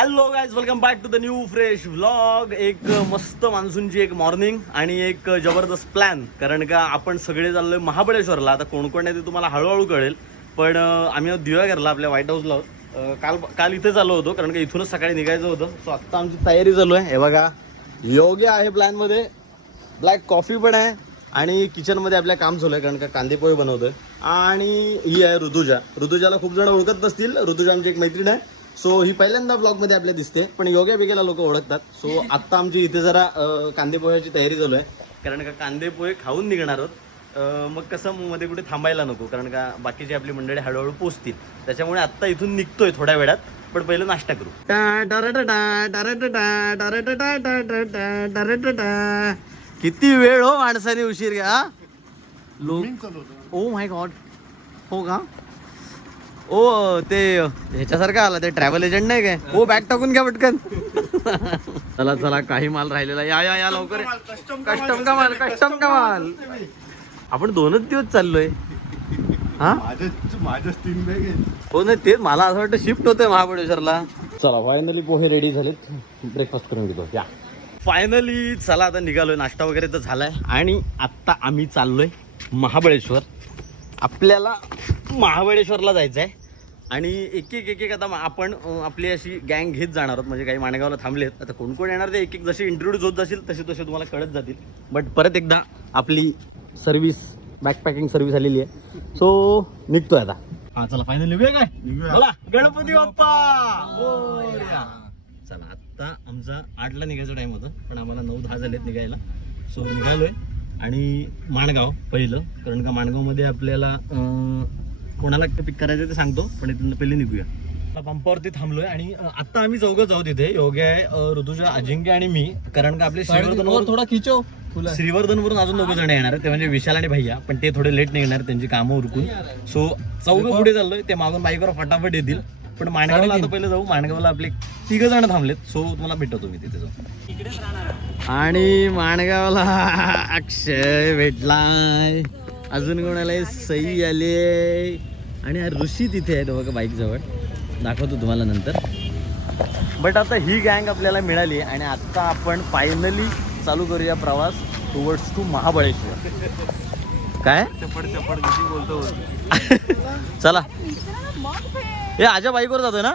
Hello guys welcome back to the new fresh vlog एक मस्त मान्सूनची एक मॉर्निंग आणि एक जबरदस्त प्लॅन कारण का आपण सगळे चाललो आहे महाबळेश्वरला. आता कोण कोण आहे ते तुम्हाला हळूहळू कळेल. पण आम्ही दिवा घरला आपल्या व्हाईट हाऊसला काल काल इथे चाललो होतो कारण का इथूनच सकाळी निघायचं होतं. सो आत्ता आमची तयारी चालू आहे. हे बघा योग्य आहे प्लॅनमध्ये ब्लॅक कॉफी पण आहे आणि किचनमध्ये आपल्या काम चालू आहे कारण का कांदेपोहे बनवतोय. आणि ही आहे ऋतुजा. ऋतुजाला खूप जण ओळखत नसतील. ऋतुजा आमची एक मैत्रीण आहे. सो ही पहिल्यांदा ब्लॉगमध्ये आपल्या दिसते पण योग्य बिगेला लोक ओळखतात सो आत्ता आमची इथे जरा कांदे पोह्याची तयारी चालू आहे कारण का कांदे पोहे खाऊन निघणार आहोत मग कसं मध्ये कुठे थांबायला नको कारण का बाकीची आपली मंडळी हळूहळू पोचतील त्याच्यामुळे आत्ता इथून निघतोय थोड्या वेळात पण पहिलं नाश्ता करू किती वेळ हो माणसाने उशीर घ्या लोक ओ माय गॉड हो का ओ ते ह्याच्यासारखं आला ते ट्रॅव्हल एजंट नाही काय? हो बॅग टाकून घ्या पटकन. चला चला काही माल राहिलेला. या या या लवकर. कस्टम का माल कस्टम का माल आपण दोनच दिवस चाललोय. हा? माझ्याच तीन बॅग हो नाही तेच मला असं वाटतं शिफ्ट होतंय महाबळेश्वरला. चला फायनली पोहे रेडी झालेत. ब्रेकफास्ट करून घेतो. या. फायनली चला आता निघालोय. नाश्ता वगैरे तर झालाय. आणि आत्ता आम्ही चाललोय महाबळेश्वर. आपल्याला महाबळेश्वरला जायचं आहे आणि एक एक एक एक आता आपण आपली अशी गँग घेत जाणार आहोत. म्हणजे काही माणगावला थांबलेत आता कोण कोण येणार ते एक एक जसे इंट्रोड्यूस होत जातील तसे तसे तुम्हाला कळत जातील. बट परत एकदा आपली सर्व्हिस बॅकपॅकिंग सर्व्हिस आलेली आहे. सो निघतोय आता. हा चला फायनल निघूया काय? गणपती बाप्पा! मोरया. चला आत्ता आमचा आठला निघायचा टाइम होता पण आम्हाला नऊ दहा झालेत निघायला. सो निघालोय. आणि माणगाव पहिलं. कारण का माणगावमध्ये आपल्याला कोणाला पिक करायचं ते सांगतो पण इथून पहिले निघूया. आता पंपावरती थांबलोय आणि अं, आत्ता आम्ही चौघच आहोत इथे योग्य आहे ऋतुजा अजिंक्य आणि मी. कारण का आपले श्रीवर्धनवर थोडा खिचो श्रीवर्धनवरून अजून दोघं जण येणार आहेत. ते म्हणजे विशाल आणि भैया पण ते थोडे लेट निघणार त्यांची कामं उरकून. सो चौघं पुढे चाललोय ते मागून बाईकवर फटाफट येतील. पण माणगावला आता पहिले जाऊ. माणगावला आपले तिघ जण थांबलेत. सो तुम्हाला भेटतो मी तिथे जाऊ आणि माणगावला अक्षय भेटलाय. अजून कोणाला सई आली आणि हा ऋषी तिथे आहे तो बघा बाईक जवळ दाखवतो तुम्हाला नंतर. बट आता ही गँग आपल्याला मिळाली आणि आता आपण फायनली चालू करूया प्रवास टुवर्ड्स टू महाबळेश्वर. काय? चपड चपड किती बोलतो चला. हे आजा बाईकवर जातोय ना?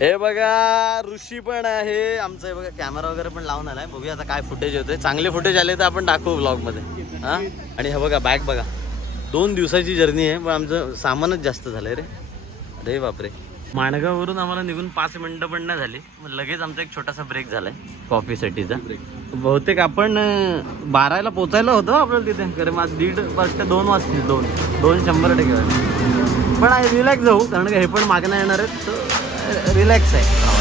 हे बघा ऋषी पण आहे. आमचं हे बघा कॅमेरा वगैरे पण लावून आलाय. बघूया आता काय फुटेज होते चांगले फुटेज आले तर आपण दाखवू ब्लॉगमध्ये. हा? आणि हे बघा बॅग बघा. दोन दिवसाची जर्नी आहे पण आमचं सामानच जास्त झालंय रे. अरे बापरे. माणगाववरून आम्हाला निघून पाच मिनिटं पण नाही झाली. मग लगेच आमचा एक छोटासा ब्रेक झालाय कॉफीसाठीचा बहुतेक आपण बाराला पोचायला होतं आपल्याला तिथे खरं माझं दीड वाजता दोन वाजतील दोन दोन शंभर टक्के पण आहे रिलॅक्स जाऊ कारण का हे पण मागणं येणार आहेत रिलॅक्स आहे.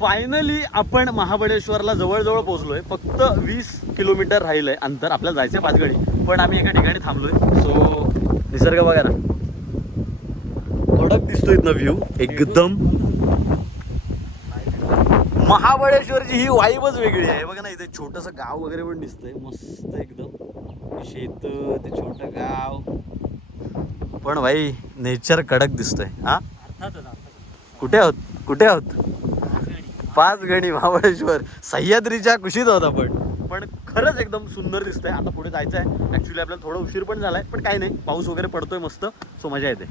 फायनली आपण महाबळेश्वरला जवळजवळ पोहोचलोय. फक्त वीस किलोमीटर राहिलंय अंतर. आपल्याला जायचंय पाचगडी पण आम्ही एका ठिकाणी थांबलोय. सो निसर्ग बघा ना. कडक दिसतोय ना व्ह्यू एकदम. महाबळेश्वरची ही वाईबच वेगळी आहे. बघा ना इथे छोटस गाव वगैरे पण दिसतंय. मस्त एकदम. शेत ते छोट गाव. पण भाई नेचर कडक दिसतोय. हा? कुठे आहोत? कुठे आहोत? पाच गणी महाबळेश्वर. सह्याद्रीच्या कुशीत आहोत आपण पण खरंच एकदम सुंदर दिसतंय. आता पुढे जायचं आहे ऍक्च्युली आपल्याला थोडा उशीर पण झालाय पण काही नाही. पाऊस वगैरे पडतोय मस्त सो मजा येते.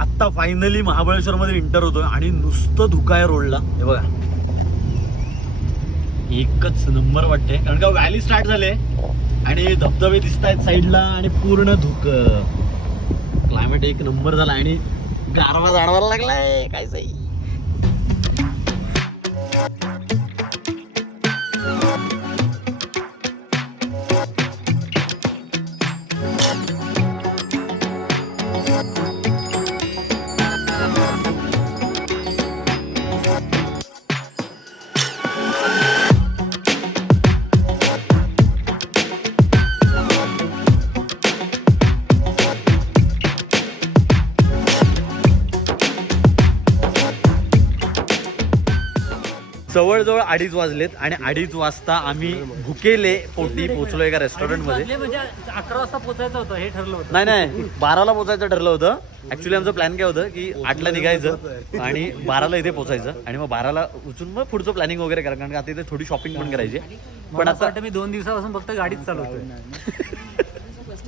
आत्ता फायनली महाबळेश्वर मध्ये इंटर होतोय आणि नुसतं धुकाय रोडला हे बघा. एकच नंबर वाटते कारण का व्हॅली स्टार्ट झाले आणि धबधबे दिसत आहेत साईडला आणि पूर्ण धुक. क्लायमेट एक नंबर झाला आणि गारवा जाणवायला लागलाय. काय सही. जवळजवळ अडीच वाजलेत आणि अडीच वाजता आम्ही भुकेले पोटी पोचलो एका रेस्टॉरंटमध्ये वाजले म्हणजे अकरा वाजता पोचायचं होतं हे ठरलं होतं. नाही नाही बाराला पोचायचं ठरलं होतं. ऍक्च्युली आमचं प्लॅन काय होतं की आठला निघायचं आणि बाराला इथे पोचायचं. आणि मग बाराला उचून मग पुढचं प्लॅनिंग वगैरे करा कारण का आता इथे थोडी शॉपिंग पण करायची. पण आता मी दोन दिवसापासून फक्त गाडीच चालवतोय.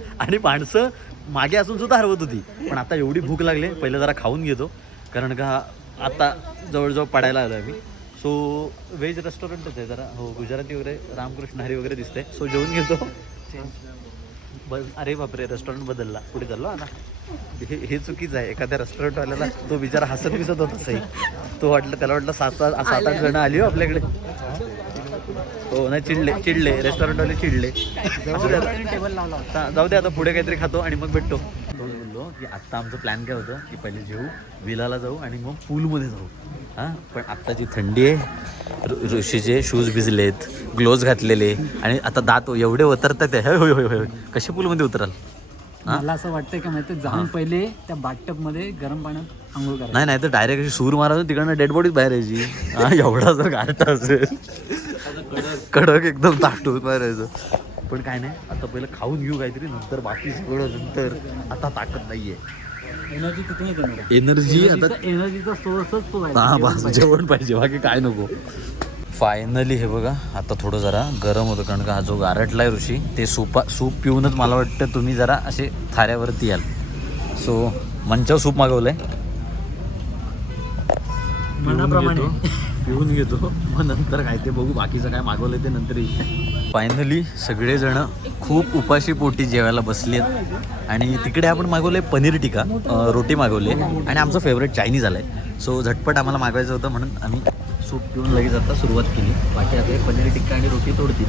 आणि माणसं मागे असून सुद्धा हरवत होती. पण आता एवढी भूक लागली पहिलं जरा खाऊन घेतो. कारण का आता जवळजवळ पडायला आलो आम्ही. सो व्हेज रेस्टॉरंटच आहे जरा. हो गुजराती वगैरे रामकृष्ण हरी वगैरे दिसते. सो जेवून घेतो. बस अरे बापरे रेस्टॉरंट बदलला. पुढे चाललो? आता. हे हे चुकीचं आहे. एखाद्या रेस्टॉरंटवाल्याला तो बिचारा हसत बिसत होता सही तो वाटलं त्याला वाटलं सात सात सात आठ जण आली हो आपल्याकडे. हो नाही चिडले चिडले. रेस्टॉरंटवाले चिडले. जाऊ दे आता. पुढे काहीतरी खातो आणि मग भेटतो. तोच बोललो की आत्ता आमचं प्लॅन काय होतं? की पहिले जेऊ विलाला जाऊ आणि मग पूलमध्ये जाऊ. हां पण आत्ताची थंडी आहे ऋषीचे शूज भिजलेत ग्लोव्ज घातलेले आणि आता दात एवढे उतरतात. होय होय होय होय. कसे पूलमध्ये उतराल? मला असं वाटतंय का माहिती जाऊन पहिले त्या बाटटपमध्ये गरम पाण्यात आंघोळ करायचं. नाही नाही तर डायरेक्ट अशी सूर मारायचं तिकडनं डेड बॉडीच बाहेर यायची. हा एवढा जर गारटा असेल. कडक एकदम ताटून बाहेर यायचं. पण काय नाही आता पहिलं खाऊन घेऊ काहीतरी नंतर बाकी सगळं नंतर आता ताकद नाहीये. एनर्जी आता एनर्जीचा एनर्जीचा सोर्सच तो आहे. हा बस पाहिजे. जेवण पाहिजे बाकी काय नको. फायनली हे बघा आता थोडं जरा गरम होतं कारण का हा जो गारटलाय ऋषी ते सूपा सूप पिऊनच मला वाटतं तुम्ही जरा असे थाऱ्यावरती याल. सो मंचाव सूप मागवलंय. मनाप्रमाणे. पिऊन घेतो. मग नंतर काय ते बघू बाकीचं काय मागवलं ते नंतर फायनली सगळेजण खूप उपाशी पोटी जेवायला बसली आहेत आणि तिकडे आपण मागवले पनीर टिका रोटी मागवली आणि आमचं फेवरेट चायनीज आलंय. सो झटपट आम्हाला मागवायचं होतं म्हणून आम्ही सूप पिऊन लगेच आता सुरुवात केली. बाकी आता हे पनीर टिक्का आणि रोटी तोडतील.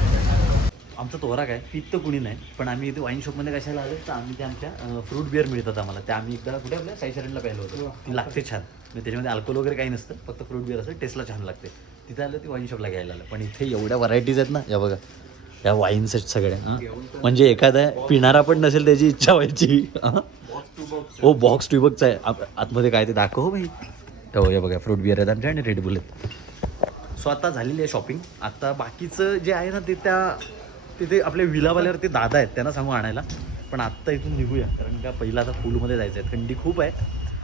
आमचा तोरा काय पित्त कुणी नाही. पण आम्ही इथे वाईन शॉपमध्ये कशाला आलो तर आम्ही ते आमच्या फ्रूट बिअर मिळतात आम्हाला. ते आम्ही एकदा कुठे आपल्या साईशरणला प्यायलो होतो. ती लागते छान. म्हणजे त्याच्यामध्ये अल्कोहोल वगैरे काही नसतं फक्त फ्रूट बिअर असं टेस्टला छान लागते. तिथे आलं ती वाईन शॉपला घ्यायला आलं. पण इथे एवढ्या व्हरायटीज आहेत ना या बघा. या वाईन सेट सगळ्या. म्हणजे एखादा पिणारा पण नसेल त्याची इच्छा व्हायची. हां? बॉक्स टू बॉक्स आहे. आत- आतमध्ये काय ते दाखव हो भाई हो या बघा फ्रूट बिअर आहेत आमच्या आणि रेड बुल आहेत. सो आता झालेली आहे शॉपिंग आता बाकीचं जे आहे ना ते त्या तिथे आपल्या विलावाल्यावर ते दादा आहेत त्यांना सांगू आणायला. पण आत्ता इथून निघूया कारण का पहिला आता पूलमध्ये जायचं आहे. थंडी खूप आहे.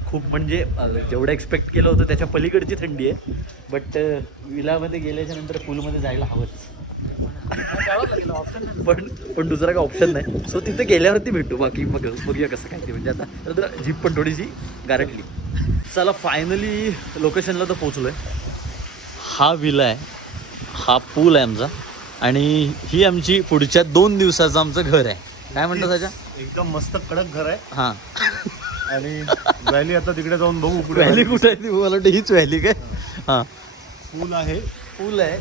खूप म्हणजे जेवढं एक्सपेक्ट केलं होतं त्याच्या पलीकडची थंडी आहे. बट विलामध्ये गेल्याच्यानंतर पूलमध्ये जायला हवंच. पण पण दुसरा काय ऑप्शन नाही. सो तिथे गेल्यावरती भेटू. बाकी मग बघूया कसं काय ते. म्हणजे आता आता जीप पण थोडीशी गारटली चला फायनली लोकेशनला तर पोचलोय हा विला आहे. हा पूल आहे आमचा. आणि ही आमची पुढच्या दोन दिवसाचं आमचं घर आहे. काय म्हणतो त्याच्या एकदम मस्त कडक घर आहे. हां. आणि व्हॅली आता तिकडे जाऊन बघू पुढे व्हॅली कुठे आहे ती? मला वाटतं हीच व्हॅली काय? हां. पूल आहे. पूल आहे.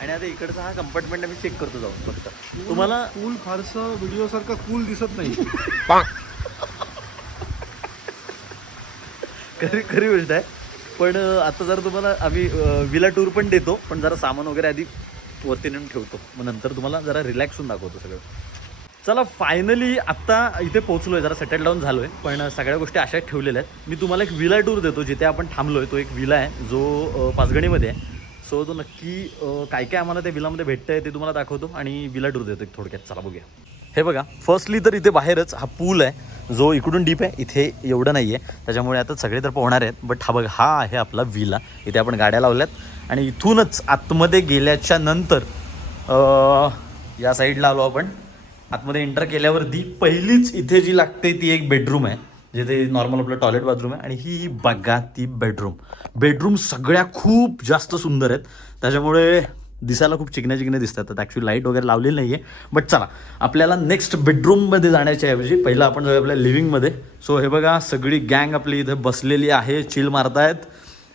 आणि आता इकडचा हा कंपार्टमेंट आम्ही चेक करतो जाऊन फक्त. तुम्हाला पूल फारसं व्हिडिओ सारखा कूल दिसत नाही. खरी खरी गोष्ट आहे. पण आता जर तुम्हाला आम्ही विला टूर पण देतो पण जरा सामान वगैरे आधी वरती नेऊन ठेवतो. मग नंतर तुम्हाला जरा रिलॅक्स होऊन दाखवतो सगळं. चला फायनली आत्ता इथे पोहोचलोय. जरा सेटल डाऊन झालोय. पण सगळ्या गोष्टी अशाच ठेवलेल्या आहेत. मी तुम्हाला एक विला टूर देतो जिथे आपण थांबलोय. तो एक विला आहे. जो पाचगणीमध्ये आहे. सो तो नक्की काय काय आम्हाला त्या विलामध्ये भेटतंय ते तुम्हाला दाखवतो आणि विला टूर देतो एक थोडक्यात. चला बघूया. हे बघा फर्स्टली तर इथे बाहेरच हा पूल आहे. जो इकडून डीप आहे. इथे एवढं नाही आहे त्याच्यामुळे आता सगळे तर पोहणार आहेत. बट हा बघा हा आहे आपला विला इथे आपण गाड्या लावल्यात. आणि इथूनच आतमध्ये गेल्याच्यानंतर या साईडला आलो आपण. आतमध्ये एंटर केल्यावरती पहिलीच इथे जी लागते ती एक बेडरूम आहे जिथे नॉर्मल आपलं टॉयलेट बाथरूम आहे. आणि ही बघा ती बेडरूम. बेडरूम सगळ्या खूप जास्त सुंदर आहेत. त्याच्यामुळे दिसायला खूप चिकण्या चिकण्या दिसतात. तर ॲक्च्युली लाइट वगैरे लावलेली नाही आहे बट चला आपल्याला नेक्स्ट बेडरूममध्ये जाण्याच्या ऐवजी पहिलं आपण जाऊया आपल्या लिव्हिंगमध्ये सो हे बघा सगळी गँग आपली इथे बसलेली आहे चिल मारतायत.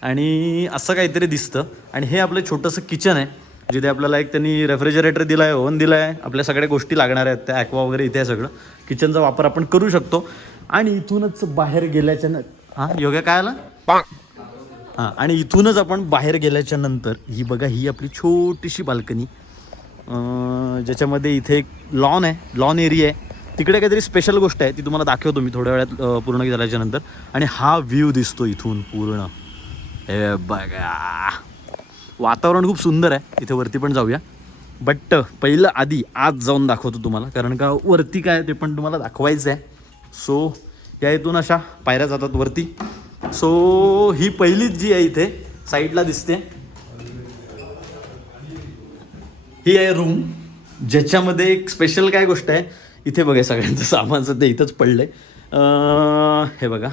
आणि असं काहीतरी दिसतं. आणि हे आपलं छोटंसं किचन आहे जिथे आपल्याला एक त्यांनी रेफ्रिजरेटर दिला आहे ओव्हन दिला आहे आपल्या सगळ्या गोष्टी लागणार आहेत त्या ॲक्वा वगैरे इथे आहे सगळं. किचनचा वापर आपण करू शकतो. आणि इथूनच बाहेर गेल्याच्या न हां योग्य काय आला? हां आणि इथूनच आपण बाहेर गेल्याच्यानंतर ही बघा ही आपली छोटीशी बाल्कनी ज्याच्यामध्ये इथे एक लॉन आहे लॉन एरिया आहे. तिकडे काहीतरी स्पेशल गोष्ट आहे ती तुम्हाला दाखवतो मी थोड्या वेळात पूर्ण झाल्याच्यानंतर. आणि हा व्ह्यू दिसतो इथून पूर्ण. हे बघा. वातावरण खूप सुंदर आहे. इथे वरती पण जाऊया. बट पहिलं आधी आज जाऊन दाखवतो तुम्हाला. कारण का वरती काय ते पण तुम्हाला दाखवायचं आहे सो या इथून अशा पायऱ्या जातात वरती. सो ही पहिलीच जी आहे इथे साईडला दिसते. ही आहे रूम ज्याच्यामध्ये एक स्पेशल काय गोष्ट आहे इथे बघा सगळ्यांचं सामान सध्या इथंच पडलं आहे हे बघा.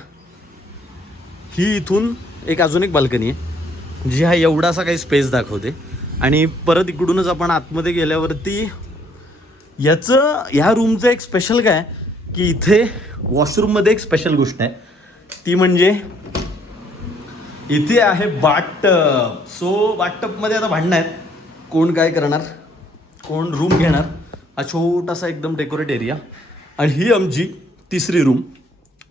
ही इथून एक अजून एक बाल्कनी आहे जी हा एवढासा काही स्पेस दाखवते. आणि परत इकडूनच आपण आतमध्ये गेल्यावरती याचं ह्या रूमचं एक स्पेशल काय की इथे वॉशरूममध्ये एक स्पेशल गोष्ट आहे. ती म्हणजे इथे आहे बाटटप सो बाटटपमध्ये आता भांडणं आहेत. कोण काय करणार? कोण रूम घेणार? हा छोटासा एकदम डेकोरेट एरिया आणि ही आमची तिसरी रूम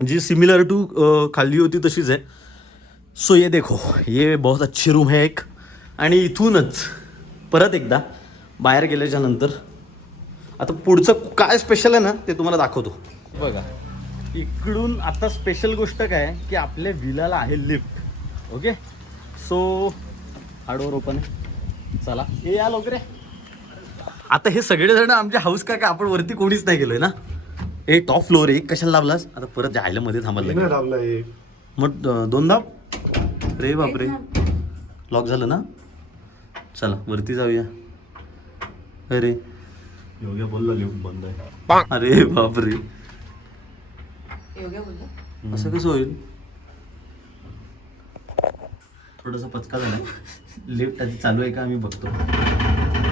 जी सिमिलर टू खाली होती तशीच आहे. सो ये देखो ये बहुत अच्छी रूम है एक. आणि इथूनच परत एकदा बाहेर गेल्याच्यानंतर आता पुढचं काय स्पेशल आहे ना ते तुम्हाला दाखवतो. बघा. इकडून आता स्पेशल गोष्ट काय की आपल्या विलाला आहे लिफ्ट ओके सो हार्डवर ओपन आहे. चला. हे या लवकर. आता हे सगळेजण आमच्या हाऊस का काय आपण वरती कोणीच नाही गेलोय ना? ए टॉप फ्लोअर आहे. कशाला लावलास? आता परत जायला मध्ये थांबायला लागेल. एक. मग अं, दोन धाव रे बापरे. लॉक झालं ना? चला वरती जाऊया. अरे. योग्य बोलला लिफ्ट बंद आहे. अरे बापरे. असं कसं होईल? थोडासा पचका झाला. लिफ्ट आधी चालू आहे का आम्ही बघतो.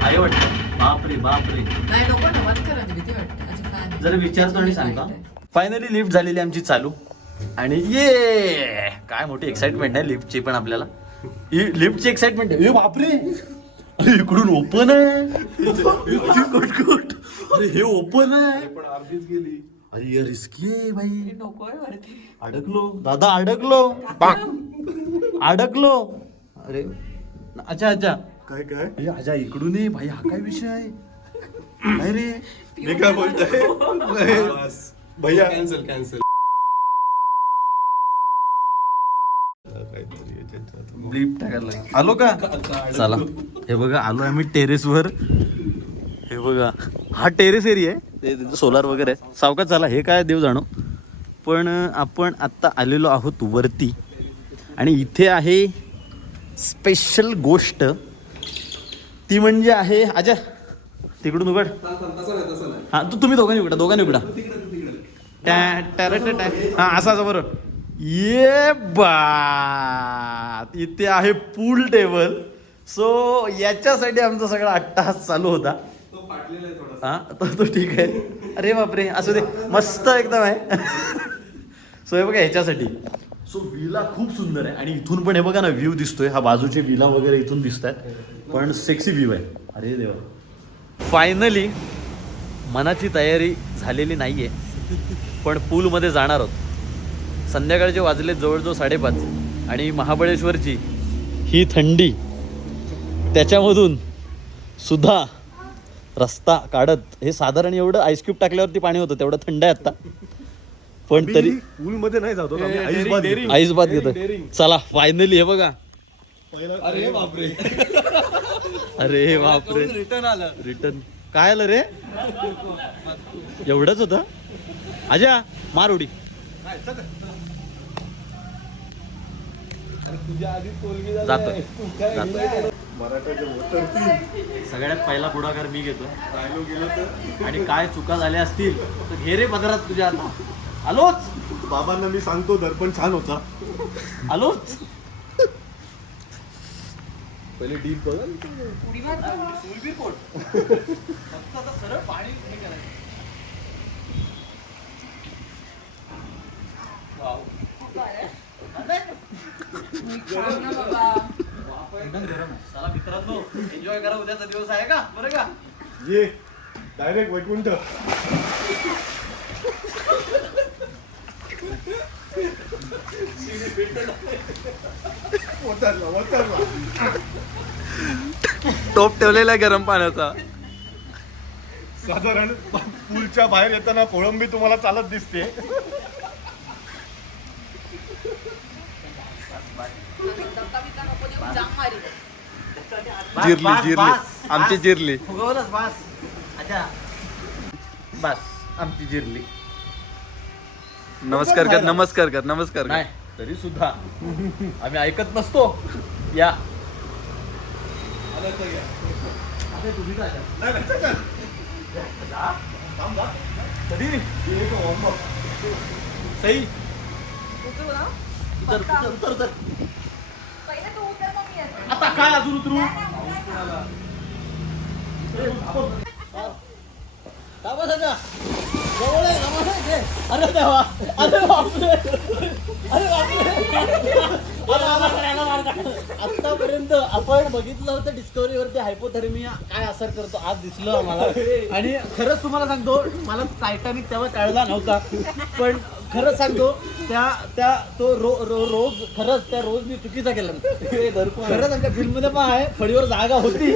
आहे वाटतं. बापरे बापरे. जरा विचारतो आणि सांगतो. फायनली लिफ्ट झालेली आमची चालू. आणि ये! काय मोठी एक्साइटमेंट आहे लिफ्टची पण आपल्याला. ही लिफ्टची एक्साइटमेंट आहे. ए बापरे! अरे इकडून ओपन आहे. कटकट. अरे हे ओपन आहे. पण अर्धीच गेली. अरे हे रिस्की आहे वरती. अडकलो. दादा अडकलो. अडकलो. अरे अच्छा अच्छा. काय काय? ए, आजा इकडून ये भाई हा काय विषय आहे? काय रे? मी काय बोलतोय? भैया. कॅन्सल कॅन्सल ब्लीप टाकायला आलो का? चला. हे बघा आलो आम्ही टेरेसवर. हे बघा हा टेरेस एरिया आहे. ते सोलार वगैरे आहे. सावकाश चला हे काय देव जाणो. पण आपण आत्ता आलेलो आहोत वरती. आणि इथे आहे स्पेशल गोष्ट. ती म्हणजे आहे आजा तिकडून उघड. हा तू तुम्ही दोघांनी उघडा दोघांनी उघडा. टॅ टॅ. हा असं असं बरं. ये बा इथे आहे पूल टेबल. सो याच्यासाठी आमचा सगळा अट्टाहास चालू होता. हा? तो तो ठीक आहे. अरे बापरे असू दे. मस्त एकदम आहे. सो हे बघा ह्याच्यासाठी. सो विला खूप सुंदर आहे. आणि इथून पण हे बघा ना व्ह्यू दिसतोय. हा बाजूचे विला वगैरे इथून दिसत आहेत पण सेक्सी व्ह्यू आहे. अरे देवा. फायनली मनाची तयारी झालेली नाहीये. पण पूलमध्ये जाणार आहोत. संध्याकाळचे वाजले जवळजवळ साडेपाच आणि महाबळेश्वरची ही थंडी त्याच्यामधून सुद्धा रस्ता काढत हे साधारण एवढं आईस्क्यूब टाकल्यावरती पाणी होतं तेवढं थंड आहे आता. पण तरी मध्ये नाही जातो घेतो. आईस बात घेतोय. चला फायनली हे बघा. अरे बापरे. अरे बापरे. रिटर्न आलं. रिटर्न काय आलं रे? एवढंच होतं? अजा मार उडी. सगळ्यात पहिला पुढाकार मी घेतो राहिलो गेलो तर? आणि काय चुका झाल्या असतील तर घे रे पदरात तुझ्या आता. आलोच. बाबांना मी सांगतो दर्पण छान होता. आलोच. पहिले डीप बघा. चला मित्रांनो एन्जॉय करा उद्याचा दिवस आहे का बरं का ये डायरेक्ट वैकुंठ उतरला उतरला टोप ठेवलेला गरम पाण्याचा. साधारण पूलच्या बाहेर येताना कोळंबी तुम्हाला चालत दिसते धक्का बिक्का नको देऊ, जाम मारी जिरली जिरली. आमची जिरली. फुगवलंच बस. अच्छा. बस आमची जिरली. नमस्कार कर नमस्कार कर नमस्कार कर. नाही तरी सुद्धा. आम्ही ऐकत नसतो. या. up. सई. उतर उतर उतर उतर. आता काय अजून उतरू. अरे देवा अरे बापरे. अरे बापरे. आतापर्यंत आपण बघितलं होतं डिस्कवरी वरती हायपोथर्मिया काय असर करतो आज दिसलं आम्हाला. आणि खरंच तुम्हाला सांगतो मला टायटॅनिक तेव्हा कळला नव्हता. पण खरंच सांगतो त्या त्या तो रो रो रोज खरंच त्या रोज मी चुकीचा केला. खरंच आमच्या फिल्ममध्ये पण आहे फळीवर जागा होती.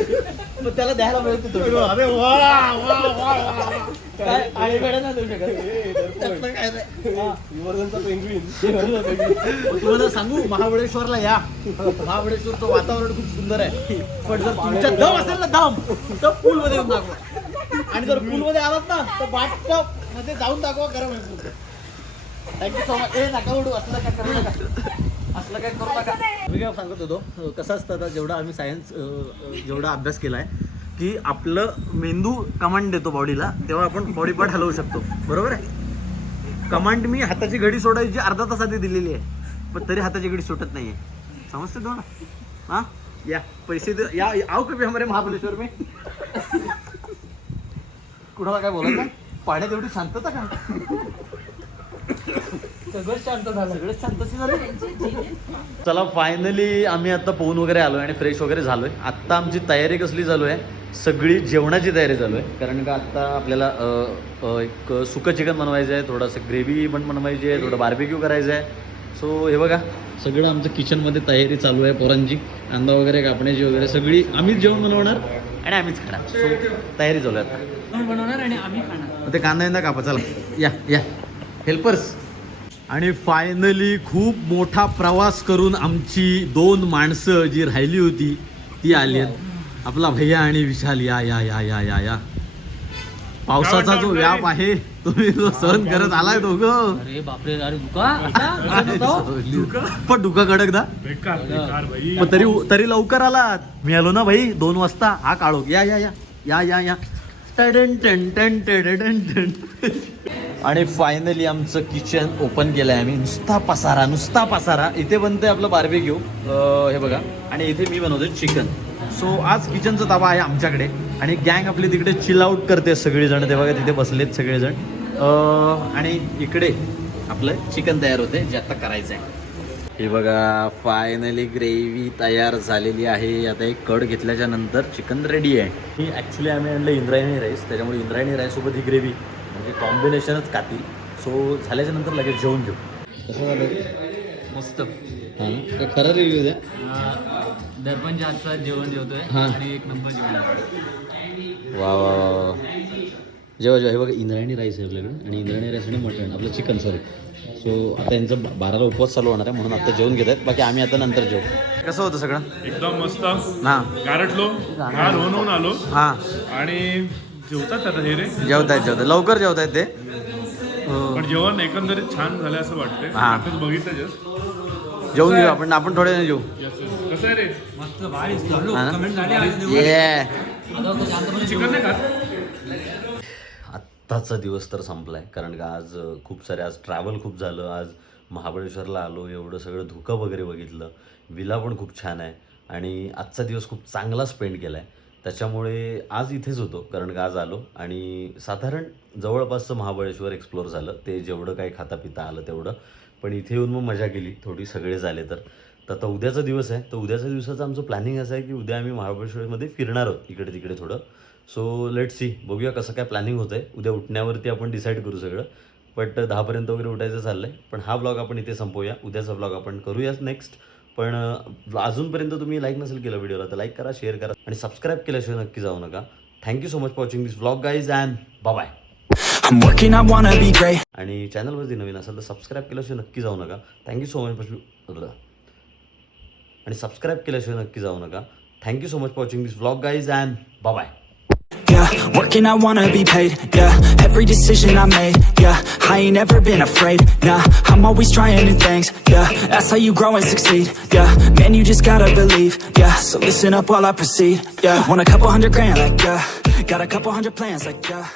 पण त्याला द्यायला मिळते थोडी. अरे वा वा वा वा. काय आळीकडे नाही देऊ शकत. हा. तुम्हाला सांगू महाबळेश्वरला या. महाबळेश्वरचं वातावरण खूप सुंदर आहे. पण जर तुमच्या दम असेल ना दम तर पूल मध्ये येऊन दाखवा. आणि जर पूल मध्ये आलात ना तर बाटटपमध्ये जाऊन दाखवा गरम आहे थँक्यू सो मच ए नका उडू असलं काय करू नका. असलं काय करू नका. मी काय सांगत होतो. कसं असतं आता जेवढा आम्ही सायन्स जेवढा अभ्यास केला आहे की आपलं मेंदू कमांड देतो बॉडीला तेव्हा आपण बॉडी पार्ट हलवू शकतो. बरोबर आहे? कमांड मी हाताची घडी सोडायची अर्धा तास आधी दिलेली आहे. पण तरी हाताची घडी सुटत आहे समजते तुम्हाला? हा? या पैसे दे या या- आओ कभी हमारे महाबलेश्वर में. कुणाला काय बोलायचं? पाण्यात एवढी शांतता का? सगळं शांत झालं. सगळं शांतशी झालं. चला फायनली आम्ही आता पोहून वगैरे आलोय आणि फ्रेश वगैरे झालोय. आत्ता आमची तयारी कसली चालू आहे? सगळी जेवणाची तयारी चालू आहे. कारण का आत्ता आपल्याला एक सुकं चिकन बनवायचं आहे थोडंसं ग्रेव्ही पण बनवायची आहे थोडं बार्बेक्यू करायचं आहे. सो हे बघा सगळं आमचं किचनमध्ये तयारी चालू आहे पोरांची. कांदा वगैरे कापण्याची वगैरे सगळी आम्हीच जेवण बनवणार आणि आम्हीच खाणार. सो तयारी चालू आहे आता. बनवणार आणि आम्ही खाणार. ते कांदा यंदा कापा चला. या या. हेल्पर्स आणि फायनली खूप मोठा प्रवास करून आमची दोन माणसं जी राहिली होती ती आली आहेत. आपला भैया आणि विशाल या या या या या या. पावसाचा जो व्याप आहे तुम्ही जो सहन करत आलाय दोघं. नव्हता? पण डुका कडक दा पण तरी तरी लवकर आलात. मी आलो ना भाई दोन वाजता. हा काळो या या या. या या या. टडन टन टन टडन टन आणि फायनली आमचं किचन ओपन केलं आहे आम्ही. नुसता पसारा नुसता पसारा. इथे बनतंय आपलं बार्बेक्यू हे बघा. आणि इथे मी बनवतो चिकन सो आज किचनचा ताबा आहे आमच्याकडे. आणि गँग आपली तिकडे चिल आउट करते सगळेजण. ते बघा तिथे बसलेत सगळेजण. आणि इकडे आपलं चिकन तयार होते जे आता करायचं आहे हे बघा फायनली ग्रेव्ही तयार झालेली आहे. आता एक कड घेतल्याच्या नंतर चिकन रेडी आहे. ही ॲक्च्युली आम्ही आणलं इंद्रायणी राईस त्याच्यामुळे इंद्रायणी राईससोबत ही ग्रेव्ही म्हणजे कॉम्बिनेशनच खातील सो झाल्याच्यानंतर लगेच जेवून घेऊ. कसं झालं? मस्त. हां. खरा रिव्ह्यू द्या. दर्पणच्या हातचा जेवण जेवतोय हा. आणि एक नंबर जेवण. वा वा वा जेव्हा जेव्हा हे बघा इंद्रायणी राईस आहे आपल्याकडे आणि इंद्रायणी राईस आणि मटण आपलं चिकन सॉरी सो आता यांचं बाराला उपवास चालू होणार आहे म्हणून आता जेवण घेत आहेत. बाकी आम्ही आता नंतर जेवू. कसं होतं सगळं? एकदम मस्त. हां. गारटलो गार होऊन आलो. हां. आणि जेवतात आता हे रे? जेवतायत जेवतायत. लवकर जेवतायत ते. हो. पण जेवण एकंदरीत छान झालं असं वाटतंय. हा. आताच बघितलं जस्ट. जेवून घेऊ आपण. आपण थोडे जेवू यस कसं आहे रे? मस्त भारी चालू हा ना? कमेंट झाली आज जेवण. ये आता फक्त शांतपणे चिकन नाही खात? आत्ताचा दिवस तर संपलाय. कारण का आज अ, खूप सारे आज ट्रॅव्हल खूप झालं. आज महाबळेश्वरला आलो एवढं सगळं धुकं वगैरे बघितलं. विला पण खूप छान आहे. आणि आजचा दिवस खूप चांगला स्पेंड केला आहे त्याच्यामुळे आज इथेच होतो कारण का आज आलो. आणि साधारण जवळपासचं महाबळेश्वर एक्सप्लोअर झालं. ते जेवढं काही खाता पिता आलं तेवढं. पण इथे येऊन मग मजा केली थोडी सगळे झाले तर. तर आता उद्याचा दिवस आहे. तर उद्याच्या दिवसाचं आमचं प्लॅनिंग असं आहे की उद्या आम्ही महाबळेश्वरमध्ये फिरणार आहोत इकडे तिकडे थोडं. सो लेट सी बघूया कसं काय प्लॅनिंग होतं आहे उद्या उठण्यावरती आपण डिसाईड करू सगळं. बट दहापर्यंत वगैरे उठायचं चाललं आहे पण हा ब्लॉग आपण इथे संपवूया. उद्याचा ब्लॉग आपण करूयाच नेक्स्ट पण अजूनपर्यंत तुम्ही लाईक नसेल केलं व्हिडिओला तर लाईक करा शेअर करा आणि सबस्क्राईब केल्याशिवाय नक्की जाऊ नका. Thank you so much for watching this blog guys and bye I'm working, I wanna be great. आणि चॅनलवरती नवीन असेल तर सबस्क्राईब केल्याशिवाय नक्की जाऊ नका. थँक्यू सो मच आणि सबस्क्राईब केल्याशिवाय नक्की जाऊ नका. Thank you so much for watching this vlog guys and bye working I wanna be paid. Yeah, every decision I made. Yeah, I ain't never been afraid. Nah, I'm always trying new things. Yeah, that's how you grow and succeed. Yeah, man, you just gotta believe. Yeah, so listen up while I proceed. Yeah, want a couple hundred grand, like yeah, got a couple hundred plans, like yeah.